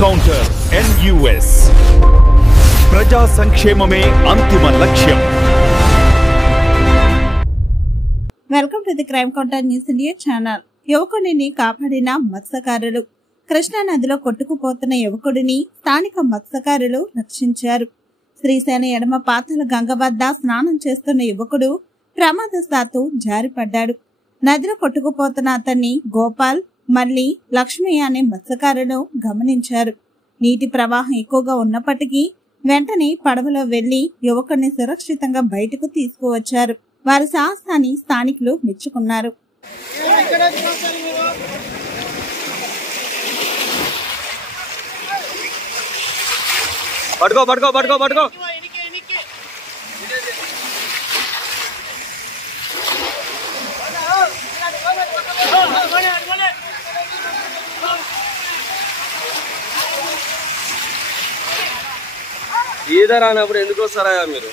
Encounter NUS ప్రజా సంక్షేమమే అంతిమ లక్ష్యం. Welcome to the crime counter news India channel. యువకుడిని కాపాడిన మత్స్యకారులు. కృష్ణా నదిలో కొట్టుకుపోతున్న యువకుడిని స్థానిక మత్స్యకారులు రక్షించారు. శ్రీశైలం ఎడమ పాతల గంగ వద్ద స్నానం చేస్తున్న యువకుడు ప్రమాదవశాత్తు జారిపడ్డాడు. నదిలో కొట్టుకుపోతున్న అతన్ని గోపాల్, మల్లి, లక్ష్మయ్య అనే మత్స్యకారులు గమనించారు. నీటి ప్రవాహం ఎక్కువగా ఉన్నప్పటికీ వెంటనే పడవలో వెళ్లి యువకుడిని సురక్షితంగా బయటకు తీసుకువచ్చారు. వారి సాహసాన్ని స్థానికులు మెచ్చుకున్నారు. పట్టుకో పట్టుకో పట్టుకో పట్టుకో ఈద రానప్పుడు ఎందుకు వస్తారా మీరు?